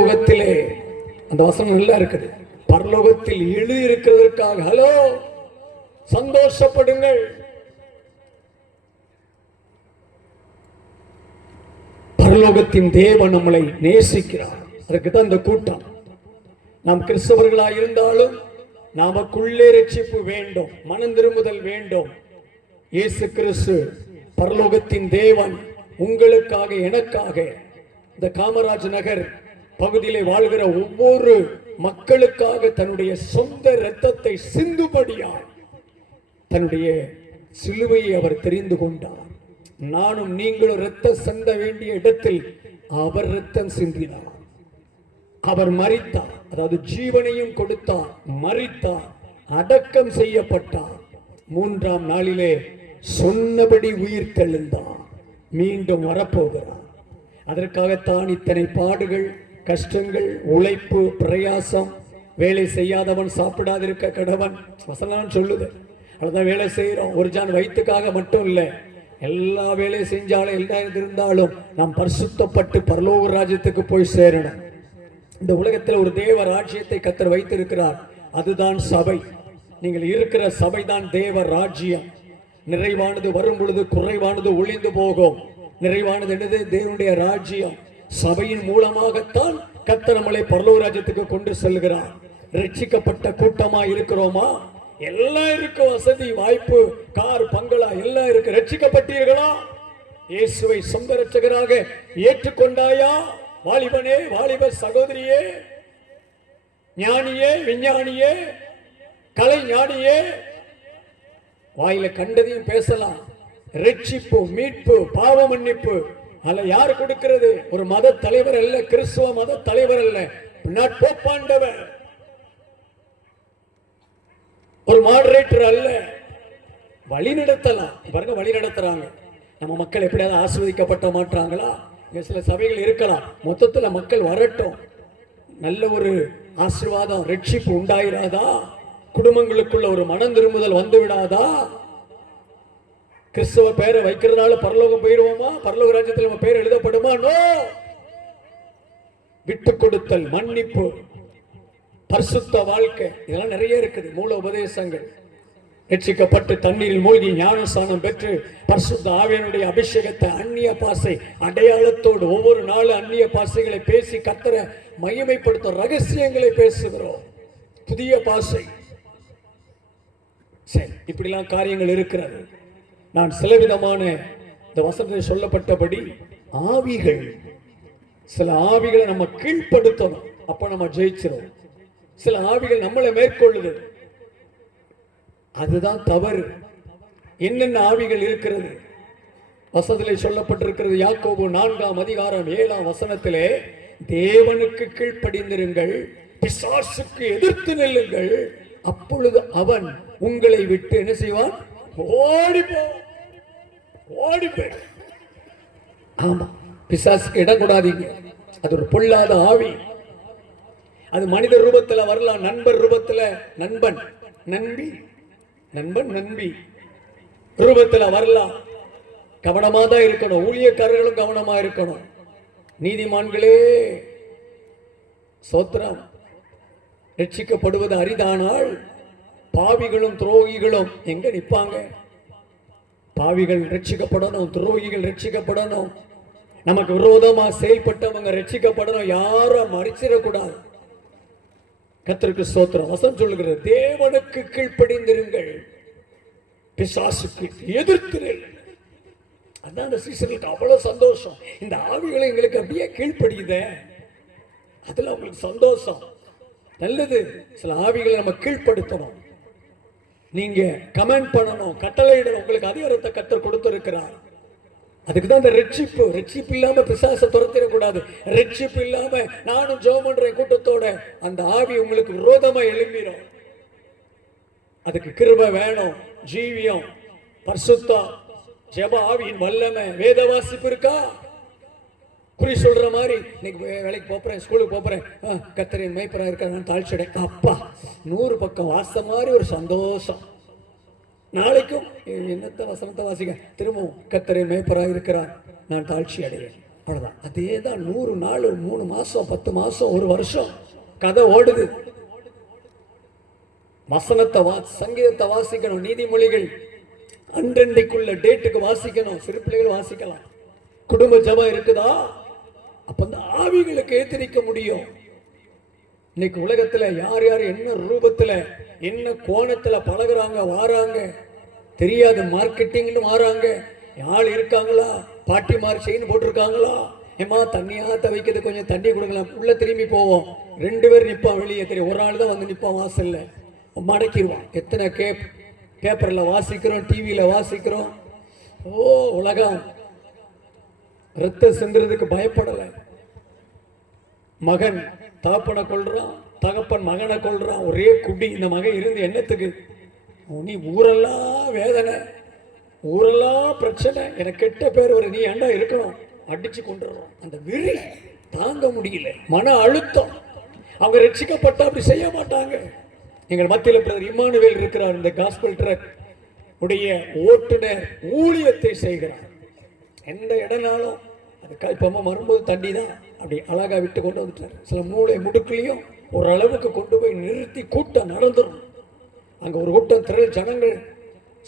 பரலோகத்திலே, அந்த வசனம் நல்லா இருக்குது, பரலோகத்தில் எழுதி இருக்கிறதற்காக ஹலோ சந்தோஷப்படுங்கள். பரலோகத்தின் தேவன் நம்மளை நேசிக்கிறார். அதுக்கு தான் இந்த கூட்டம். நாம் கிறிஸ்தவர்களாக இருந்தாலும் நமக்குள்ளே ரட்சிப்பு வேண்டும், மனம் திரும்புதல் வேண்டும். இயேசு கிறிஸ்து பரலோகத்தின் தேவன் உங்களுக்காக எனக்காக இந்த காமராஜ் நகர் பகுதியிலே வாழ்கிற ஒவ்வொரு மக்களுக்காக தன்னுடைய சொந்த இரத்தத்தை சிந்துபடியார் தன்னுடைய சிலுவையை அவர் தெரிந்து கொண்டார். நானும் நீங்களும் இரத்தம் சிந்த வேண்டிய இடத்தில் அவர் இரத்தம் சிந்தினார். அவர் மரித்தார், அதாவது ஜீவனையும் கொடுத்தார், மரித்தார், அடக்கம் செய்யப்பட்டார். மூன்றாம் நாளிலே சொன்னபடி உயிர் தெழுந்தார், மீண்டும் வரப்போகிறார். அதற்காகத்தான் இத்தனை பாடுகள், கஷ்டங்கள், உழைப்பு, பிரயாசம். வேலை செய்யாதவன் சாப்பிடாதிருக்க கடவன் வசனம் சொல்லுது. அதான் வேலை செய்யறோம், ஒரு ஜான் வயிற்றுக்காக மட்டும் இல்லை, எல்லா வேலையும் செஞ்சாலும் எல்லாம் இருந்தாலும் நாம் பரிசுத்தப்பட்டு பரலோக ராஜ்யத்துக்கு போய் சேரணும். இந்த உலகத்தில் ஒரு தேவ ராஜ்யத்தை கர்த்தர் வைத்திருக்கிறார், அதுதான் சபை. நீங்கள் இருக்கிற சபை தான் தேவ ராஜ்யம். நிறைவானது வரும் பொழுது குறைவானது ஒளிந்து போகும். நிறைவானது என்னது? தேவனுடைய ராஜ்யம். சபையின் மூலமாகத்தான் கர்த்தர் நம்மளை பரலோக ராஜ்யத்துக்கு கொண்டு செல்கிறார். ரட்சிக்கப்பட்ட கூட்டமா இருக்கிறோமா? எல்லாம் இருக்கு, வசதி வாய்ப்பு, கார் பங்களா எல்லாம் இருக்கு. ரட்சிக்கப்பட்டீர்களா? இயேசுவை சொந்த ரட்சகராக ஏற்றுக்கொண்டாயா? வாலிபனே, வாலிப சகோதரியே, ஞானியே, விஞ்ஞானியே, கலை ஞானியே, வாயில கண்டதையும் பேசலாம். ரட்சிப்பு, மீட்பு, பாவ மன்னிப்பு அல்ல யார் கொடுக்கிறது? ஒரு மத தலைவர் அல்ல, கிறிஸ்துவ மத தலைவர் அல்ல, போப்பாண்டவர், ஒரு மாடரேட்டர் அல்ல. வழி நடத்தலாம். பாருங்க, வழி நடத்துறாங்க. நம்ம மக்கள் எப்படியாவது ஆசீர்வதிக்கப்பட்ட மாட்டாங்களா? சில சபைகள் இருக்கலாம், மொத்தத்தில் மக்கள் வரட்டும், நல்ல ஒரு ஆசீர்வாதம், ரட்சிப்பு உண்டாயிராதா? குடும்பங்களுக்குள்ள ஒரு மனம் திரும்புதல் வந்து விடாதா? கிறிஸ்தவ பெயரை வைக்கிறதுனால பரலோகம் போயிடுவோமா? பரலோக ராஜ்யத்தில் நம்ம பெயர் எழுதப்படுமா? நோ. விட்டு கொடுத்தல், மன்னிப்பு, பரிசுத்த வாழ்க்கை, இதெல்லாம் நிறைய இருக்குது. மூல உபதேசங்கள். ரட்சிக்கப்பட்டு தண்ணீரில் மூழ்கி ஞானஸ்நானம் பெற்று பரிசுத்த ஆவியானுடைய அபிஷேகத்தை அந்நிய பாசை அடையாளத்தோடு ஒவ்வொரு நாளும் அந்நிய பாசைகளை பேசி கர்த்தரை மகிமைப்படுத்த ரகசியங்களை பேசுகிறோம். புதிய பாசை. சரி, இப்படிலாம் காரியங்கள் இருக்கிறது. நான் சில விதமான இந்த வசனத்தில் சொல்லப்பட்டபடி ஆவிகள், சில ஆவிகளை நம்ம கீழ்ப்படுத்தணும், அப்ப நம்ம ஜெயிச்சிடும். சில ஆவிகள் நம்மளை மேற்கொள்ளுது, அதுதான் தவறு. என்னென்ன ஆவிகள் இருக்கிறது? வசனத்திலே சொல்லப்பட்டிருக்கிறது. யாக்கோபு 4ஆம் அதிகாரம் 7ஆம் வசனத்திலே, தேவனுக்கு கீழ்ப்படிந்திருங்கள், பிசாசுக்கு எதிர்த்து நில்லுங்கள், அப்பொழுது அவன் உங்களை விட்டு என்ன செய்வான்? ஓடிப்போ. ஆமா, பிசாசுக்கு இடம் கூடாதீங்க. அது ஒரு பொல்லாத ஆவி. அது மனித ரூபத்தில் வரலாம், நண்பர் ரூபத்தில், நண்பன் நண்பி, நண்பன் நண்பி ரூபத்தில் வரலாம். கவனமா தான் இருக்கணும். ஊழியக்காரர்களும் கவனமா இருக்கணும். நீதிமான்களே சோத்திரம், ரட்சிக்கப்படுவது அரிதானால் பாவிகளும் துரோகிகளும் எங்க நிற்பாங்க? பாவிகள் ரட்சிக்கப்படணும், துரோகிகள் ரட்சிக்கப்படணும், நமக்கு விரோதமா செயல்பட்டவங்க ரட்சிக்கப்படணும். யாரும் மறிச்சிடக்கூடாது. கர்த்தருக்கு ஸ்தோத்திரம். வசனம் சொல்லுகிறது, தேவனுக்கு கீழ்ப்படிந்திருங்கள், பிசாசுக்கு எதிர்த்து. அதான் அந்த சீசர்களுக்கு அவ்வளவு சந்தோஷம். இந்த ஆவிகளை எங்களுக்கு அப்படியே கீழ்ப்படியுத, அதுல அவங்களுக்கு சந்தோஷம். நல்லது. சில ஆவிகளை நம்ம கீழ்ப்படுத்தணும். நீங்க கமெண்ட் பண்ணணும், கட்டளையிடணும். உங்களுக்கு அதிகாரத்தை கர்த்தர் கொடுத்திருக்கிறார். அதுக்குதான் இந்த ரட்சிப்பு. ரட்சிப்பு இல்லாம பிசாசை துரத்திடக்கூடாது. ரட்சிப்பு இல்லாம நானும் ஜெபம் பண்றேன் கூட்டத்தோட, அந்த ஆவி உங்களுக்கு விரோதமா எழும்பிடும். அதுக்கு கிருபை வேணும், ஜீவியம், பரிசுத்தம், ஜெப ஆவியின் வல்லமை, வேத வாசிப்பு இருக்கா? குறி சொல்ற மாதிரி, இன்னைக்கு வேலைக்கு போறேன், ஸ்கூலுக்கு போறேன், கர்த்தரின் மேய்ப்பரா இருக்க, நான் தாழ்ச்சியடை, அப்பா 100 பக்கம் வாச மாதிரி ஒரு சந்தோஷம். நாளைக்கும் என்னத்த வசனத்தை வாசிக்க, திரும்பவும் கர்த்தரின் மேய்ப்பரா இருக்கிறார், நான் தாழ்ச்சி அடைவேன். அவ்வளவுதான். அதே தான் 100 நாள், 3 மாசம், 10 மாசம், 1 வருஷம் கதை ஓடுது. வசனத்தை சங்கீதத்தை வாசிக்கணும், நீதிமொழிகள் அன்றன்றைக்குள்ள டேட்டுக்கு வாசிக்கணும். சிறு பிள்ளைகள் வாசிக்கலாம். குடும்ப ஜபம் இருக்குதா? அப்ப அந்த ஆவிகளுக்கு ஏத்திரிக்க முடியும். இன்னைக்கு உலகத்துல யார் யார் என்ன ரூபத்துல என்ன கோணத்துல பழகுறாங்க, வாராங்க தெரியாது. மார்க்கெட்டிங்னு வாராங்க. ஆள் இருக்காங்களா? பாட்டிமார் செயின் போட்டிருக்காங்களா? ஏமா தண்ணியா தவிக்கிறது, கொஞ்சம் தண்ணி கொடுக்கலாம். உள்ள திரும்பி போவோம். 2 பேர் நிப்பான் வெளியே. தெரியும், ஒரு ஆள் தான் வந்து நிப்பான் வாசல்ல, மடக்கிடுவான். எத்தனை பேப்பர்ல வாசிக்கிறோம், டிவியில வாசிக்கிறோம். ஓ உலகம் ரத்த சிந்துறதுக்கு பயப்படலை. மகன் தகப்பனை கொள்றான், தகப்பன் மகனை கொள்றான். ஒரே குடி. இந்த மகன் இருந்து என்னத்துக்கு? நீ ஊரெல்லாம் வேதனை, ஊரெல்லாம் பிரச்சனை, எனக்கு கெட்ட பேர் ஒரு, நீ ஏண்டா இருக்கணும்? அடிச்சு கொண்டுறான். அந்த வெறி தாங்க முடியல, மன அழுத்தம். அவங்க ரட்சிக்கப்பட்டா அப்படி செய்ய மாட்டாங்க. எங்கள் மத்தியில் பிரதர் இம்மானுவேல் இருக்கிறார். இந்த காஸ்பல் ட்ரக் உடைய ஓட்டுநர் ஊழியத்தை செய்கிறார். எந்த இடம்னாலும் அது இப்பமா வரும்போது தண்ணி தான் அப்படி அழகா விட்டு கொண்டு வந்துட்டார். சில மூளை முடுக்குலையும் ஓரளவுக்கு கொண்டு போய் நிறுத்தி கூட்டம் நடந்துடும். அங்க ஒரு கூட்டம் திரள் ஜனங்கள்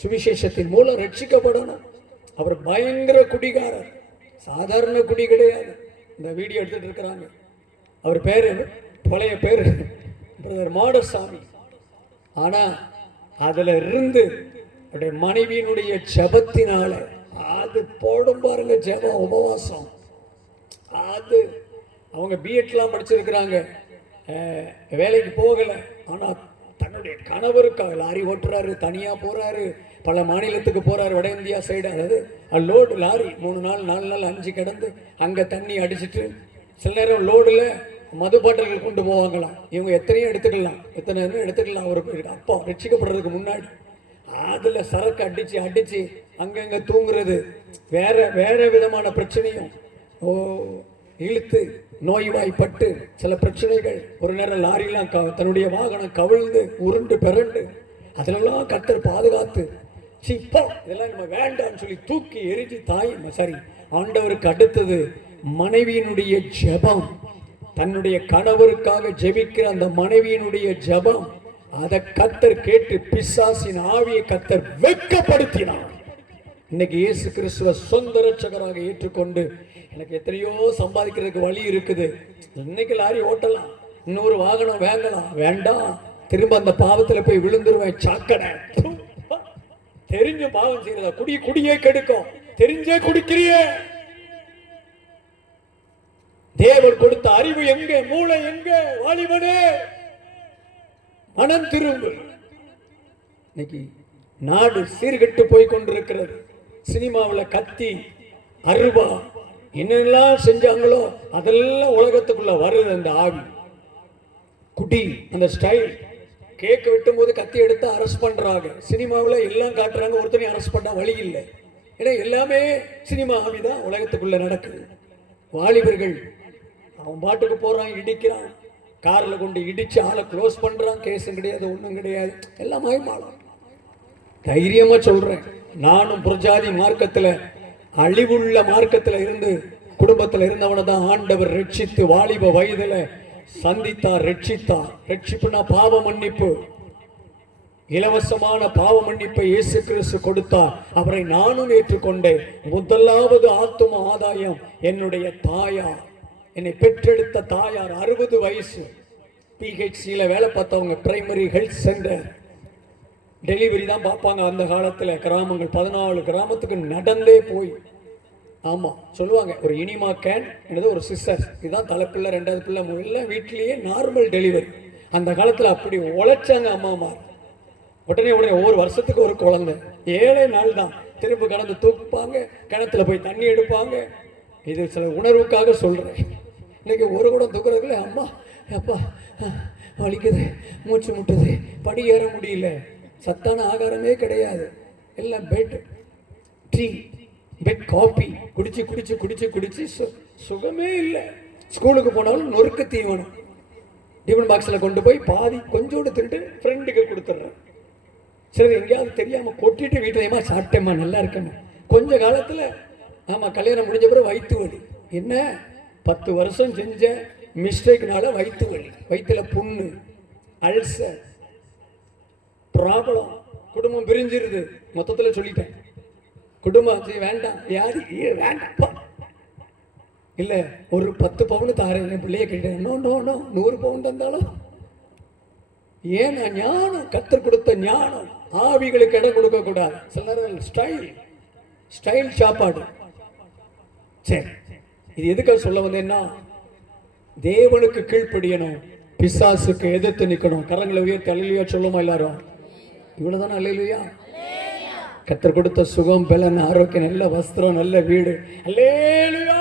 சுவிசேஷத்தின் மூலம் ரட்சிக்கப்படணும். அவர் பயங்கர குடிகாரர், சாதாரண குடி கிடையாது. இந்த வீடியோ எடுத்துட்டு இருக்கிறாங்க. அவர் பேரு பழைய பேரு பிரதர் மாடசாமி. ஆனா அதுல இருந்து அவருடைய மனைவியினுடைய ஜபத்தினால அது போடும் பாருங்க, ஜபம் உபவாசம். அது அவங்க பிஎட்லாம் படிச்சிருக்கிறாங்க, வேலைக்கு போகல. ஆனா தன்னுடைய கணவருக்காக லாரி ஓட்டுறாரு, தனியா போறாரு, பல மாநிலத்துக்கு போறாரு. வட இந்தியா சைடு, அதாவது லோடு லாரி 3 நாள் 4 நாள் 5 கிடந்து அங்க தண்ணி அடிச்சுட்டு, சில நேரம் லோடுல மது பாட்டில்கள் கொண்டு போவாங்களாம். இவங்க எத்தனையும் எடுத்துக்கலாம், எத்தனை எடுத்துக்கலாம். ஒரு அப்பா ரட்சிக்கப்படுறதுக்கு முன்னாடி அதுல சரக்கு அடிச்சு அடிச்சு அங்கங்க தூங்குறது, வேற வேற விதமான பிரச்சனையும் இழுத்து நோய்வாய்ப்பட்டு சில பிரச்சனைகள். ஒரு நேரம் லாரிலாம் தன்னுடைய வாகனம் கவிழ்ந்து உருண்டு பிறண்டு, அதிலெல்லாம் கர்த்தர் பாதுகாத்து, இதெல்லாம் நம்ம வேண்டாம்னு சொல்லி தூக்கி எரிஞ்சு சரி ஆண்டவருக்கு அடுத்தது மனைவியினுடைய ஜெபம். தன்னுடைய கணவருக்காக ஜெபிக்கிற அந்த மனைவியினுடைய ஜெபம், அதை கர்த்தர் கேட்டு பிசாசின் ஆவியை கர்த்தர் வெட்கப்படுத்தினார். இன்னைக்கு இயேசு கிறிஸ்துவ சொந்த ரட்சகராக ஏற்றுக்கொண்டு எனக்கு எத்தனையோ சம்பாதிக்கிறதுக்கு வழி இருக்குது. இன்னைக்கு லாரி ஓட்டலாம், இன்னொரு வாகனம் வாங்கலாம், வேண்டாம் திரும்ப அந்த பாவத்துல போய் விழுந்துருவேன். சாக்கடை தெரிஞ்ச பாவம் செய்யறதா? குடியே கெடுக்கும், தெரிஞ்சே குடிக்கிறிய. தேவன் கொடுத்த அறிவு எங்க? மூளை எங்க? வாலிபனே மனம் திரும்பு. இன்னைக்கு நாடு சீர்கெட்டு போய் கொண்டிருக்கிறது. சினிமாவில் கத்தி அருவா என்னெல்லாம் செஞ்சாங்களோ அதெல்லாம் உலகத்துக்குள்ள வருது. அந்த ஆவி, குடி, அந்த ஸ்டைல். கேக் வெட்டும் போது கத்தி எடுத்து அரெஸ்ட் பண்றாங்க. சினிமாவில் எல்லாம் காட்டுறாங்க, ஒருத்தனையும் அரெஸ்ட் பண்ண வழி இல்லை. ஏன்னா எல்லாமே சினிமா ஆவிதான் உலகத்துக்குள்ள நடக்குது. வாலிபர்கள் அவன் பாட்டுக்கு போறான், இடிக்கிறான், கார்ல கொண்டு இடிச்சு ஆளை க்ளோஸ் பண்றான். கேஸும் கிடையாது, ஒன்றும் கிடையாது, எல்லாம் மாயமாலம். தைரியமா சொல்றேன், நானும் புரஜாதி மார்க்கத்துல, அழிவுள்ள மார்க்கத்துல இருந்து குடும்பத்துல இருந்தவனை தான் ஆண்டவர் ரட்சித்து வாலிப வயதுல சந்தித்தார், ரட்சித்தார். ரட்சிப்புனா பாவ மன்னிப்பு, இலவசமான பாவ மன்னிப்பை இயேசு கிறிஸ்து கொடுத்தார். அவரை நானும் ஏற்றுக்கொண்டேன். முதலாவது ஆத்தும ஆதாயம் என்னுடைய தாயார், என்னை பெற்றெடுத்த தாயார். 60 வயசு பிஹெச்சியில வேலை பார்த்தவங்க, பிரைமரி ஹெல்த் சென்டர். டெலிவரி தான் பார்ப்பாங்க அந்த காலத்துல. கிராமங்கள் 14 கிராமத்துக்கு நடந்தே போய், ஆமா சொல்லுவாங்க, ஒரு இனிமா கேன் என்னது, ஒரு சிஸ்டர், இதுதான் தலைப்பிள்ளை, 2வது பிள்ளை, எல்லாம் வீட்லயே நார்மல் டெலிவரி. அந்த காலத்துல அப்படி உழைச்சாங்க அம்மாமார். உடனே ஒவ்வொரு வருஷத்துக்கு ஒரு குழந்தை. 7 நாள் தான் திரும்ப கடந்து தூக்குப்பாங்க, கிணத்துல போய் தண்ணி எடுப்பாங்க. இது சில உணர்வுக்காக சொல்றேன். இன்னைக்கு ஒரு குடம் தூக்குறதுக்குள்ள அம்மா அப்பா வலிக்குது, மூச்சு முட்டுது, படி ஏற முடியல, சத்தான ஆகாரமே கிடையாது, எல்லாம் பெட் டீ, பெட் காபி குடிச்சு குடிச்சு குடிச்சு குடிச்சு சுகமே இல்லை. ஸ்கூலுக்கு போனாலும் நொறுக்கு தீவனம் டிஃபன் பாக்ஸில் கொண்டு போய் பாதி கொஞ்சோடு தின்ட்டு ஃப்ரெண்டுக்கு கொடுத்துட்றேன். சரி எங்கேயாவது தெரியாமல் கொட்டிட்டு வீட்டிலையுமா சாப்பிட்டேம்மா நல்லா இருக்கேம்மா. கொஞ்ச காலத்தில் ஆமாம் கல்யாணம் முடிஞ்ச பிறகு வயிற்று வலி, என்ன 10 வருஷம் செஞ்ச மிஸ்டேக்னால வயிற்று வலி, வயிற்றுல புண்ணு, அல்சர், ப்ராப்ளம், குடும்பம் பிரிஞ்சிருது. மொத்தத்தில் சொல்லிட்டேன், குடும்பம் வேண்டாம், வியாதி வேண்டாம். இல்லை ஒரு 10 பவுன் தாரேன் என் பிள்ளைய கேட்டேன். நோ நோ நோ 100 பவுன் தந்தாலும் ஏன்னா ஞானம், கத்தர் கொடுத்த ஞானம் ஆவிகளுக்கு இடம் கொடுக்க கூடாது. சில நேரம் ஸ்டைல் சாப்பாடு. சரி, இது எதுக்காக சொல்ல வந்தேன்னா, தேவனுக்கு கீழ்ப்படியணும், பிசாசுக்கு எதிர்த்து நிற்கணும். கரங்களை உயர்த்தி அல்லேலூயா சொல்லுமா எல்லாரும்? இவ்வளவுதானே அல்லேலூயா? கத்தர் கொடுத்த சுகம், பலன், ஆரோக்கியம், நல்ல வஸ்திரம், நல்ல வீடு. அல்லேலூயா.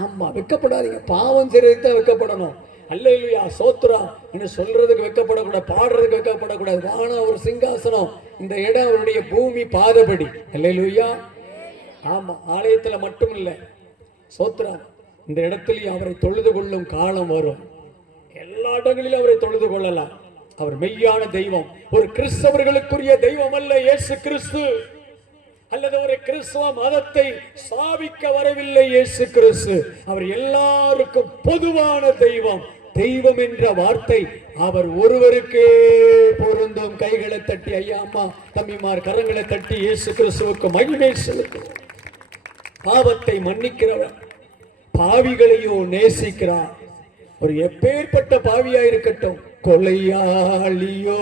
ஆமா, வெக்கப்படாதீங்க. பாவம் செய்யறதுக்கு தான் வெக்கப்படணும். அல்லேலூயா, சோத்ரா என்று சொல்றதுக்கு வெக்கப்படக்கூடாது, பாடுறதுக்கு வெக்கப்படக்கூடாது. வானம் ஒரு சிங்காசனம், இந்த இடம் அவருடைய பூமி பாதபடி. அல்லேலூயா. ஆமா, ஆலயத்துல மட்டும் இல்ல, சோத்ரா இந்த இடத்துலயும் அவரை தொழுது கொள்ளும் காலம் வரும். எல்லா இடங்களிலும் அவரை தொழுது கொள்ளலாம். அவர் மெய்யான தெய்வம். ஒரு கிறிஸ்தவர்களுக்குரிய தெய்வம் அல்ல இயேசு கிறிஸ்து, அல்லது ஒரு கிறிஸ்தவ மதத்தை ஸ்தாபிக்க வரவில்லை இயேசு கிறிஸ்து. அவர் எல்லாருக்கும் பொதுவான தெய்வம். தெய்வம் என்ற வார்த்தை அவர் ஒருவருக்கே பொருந்தும். கைகளை தட்டி, ஐயா அம்மா தம்பிமார் கரங்களை தட்டி இயேசு கிறிஸ்துவுக்கு மகிமை செலுத்தும். பாவத்தை மன்னிக்கிறவர், பாவிகளையோ நேசிக்கிறார். ஒரு எப்பேற்பட்ட பாவியா இருக்கட்டும், கொலையாளியோ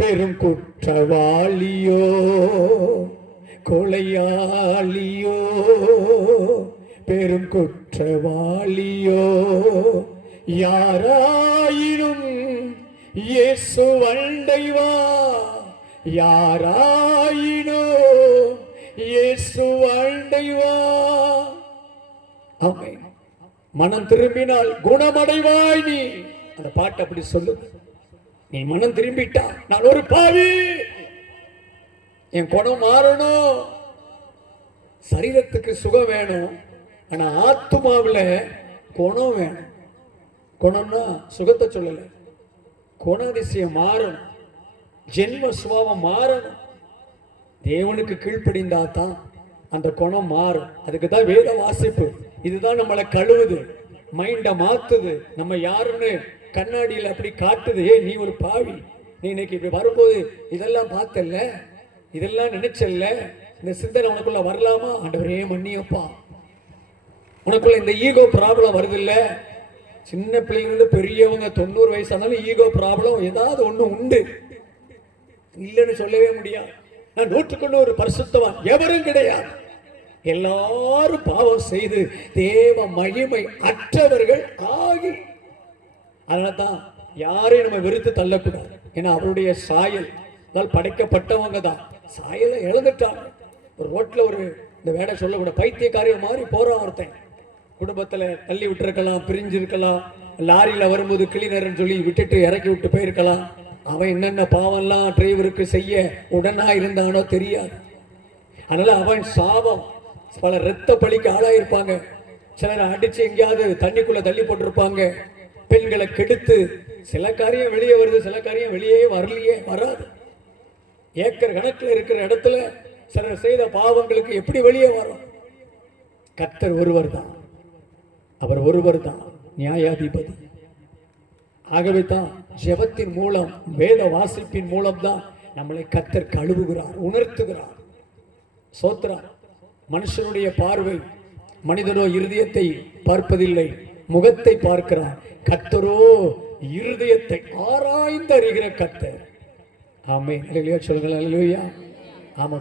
பெரும் குற்றவாளியோ, கொலையாளியோ பெரும் குற்றவாளியோ, யாராயினும் இயேசு அண்டைவா, யாராயினும் இயேசு அண்டைவா. ஆமென். மனம் திரும்பினால் குணமடைவாய் நீ. அந்த பாட்டு அப்படி சொல்லு. நீ மனம் திரும்பிட்டா, நான் ஒரு பாவி, என் குணம் மாறணும். சரீரத்துக்கு சுகம் வேணும், ஆனா ஆத்மாவில் குணம் வேணும். குணம்னா சுகத்தை சொல்லல, குணாதிசயம் மாறணும், ஜென்ம சுபாவம் மாறணும். தேவனுக்கு கீழ்ப்படிந்தா தான் அந்த குணம் மாறும். அதுக்கு தான் வேத வாசிப்பு. இதுதான் நம்மளை கழுவுது, மைண்ட மாத்துது, நம்ம யாருன்னு கண்ணாடியில் அப்படி காட்டுது. நீ ஒரு பாவி, நீ இன்னைக்கு இப்படி வரும்போது இதெல்லாம் பார்த்தல்ல, இதெல்லாம் நினைச்சல்ல, இந்த சிந்தனை உனக்குள்ள வரலாமா? ஆண்டவரே மன்னியப்பா. உனக்குள்ள இந்த ஈகோ ப்ராப்ளம் வருது இல்ல? சின்ன பிள்ளைங்க பெரியவங்க 90 வயசு ஆனாலும் ஈகோ ப்ராப்ளம் ஏதாவது ஒண்ணு உண்டு, இல்லைன்னு சொல்லவே முடியாது. நான் 100% பரிசுத்தவான் எவரும் கிடையாது. எல்லாரும் பாவம் செய்து தேவ மகிமை அற்றவர்கள் ஆகி. அதனால்தான் யாரையும் நம்ம வெறுத்து தள்ளக்கூடாது. ஏன்னா அவருடைய சாயல் படைக்கப்பட்டவங்க தான். சாயலை இழந்துட்டாங்க. ஒரு ரோட்ல ஒரு இந்த வேடை சொல்லக்கூட பைத்தியக்காரிய மாதிரி போறான் ஒருத்தன். குடும்பத்துல தள்ளி விட்டுருக்கலாம், பிரிஞ்சிருக்கலாம், லாரியில வரும்போது கிளீனர்ன்னு சொல்லி விட்டுட்டு இறக்கி விட்டு போயிருக்கலாம். அவன் என்னென்ன பாவம்லாம் டிரைவருக்கு செய்ய உடனா இருந்தானோ தெரியாது. அதனால அவன் சாபம், பல இரத்த பலிக்கு ஆளாயிருப்பாங்க. சிலர் அடிச்சு எங்கேயாவது தண்ணிக்குள்ள தள்ளி போட்டிருப்பாங்க. பெண்களை கெடுத்து சில காரியம் வெளியே வருது, சில காரியம் வெளியே வரலையே, வராது. ஏக்கர் கணக்கில் இருக்கிற இடத்துல சிலர் செய்த பாவங்களுக்கு எப்படி வெளியே வரும்? கர்த்தர் ஒருவர் தான், அவர் ஒருவர் தான் நியாயாதிபதி. ஆகவே தான் ஜெபத்தின் மூலம், வேத வாசிப்பின் மூலம் தான் நம்மளை கர்த்தர் கழுவுகிறார், உணர்த்துகிறார். சோத்ரா. மனுஷனுடைய பார்வை, மனிதனோ இருதயத்தை பார்ப்பதில்லை, முகத்தை பார்க்கிறார். கர்த்தரோ இருதயத்தை ஆராய்ந்து அறிகிற கர்த்தர். ஆமென். அல்லேலூயா சொல்லுங்கள். அல்லேலூயா.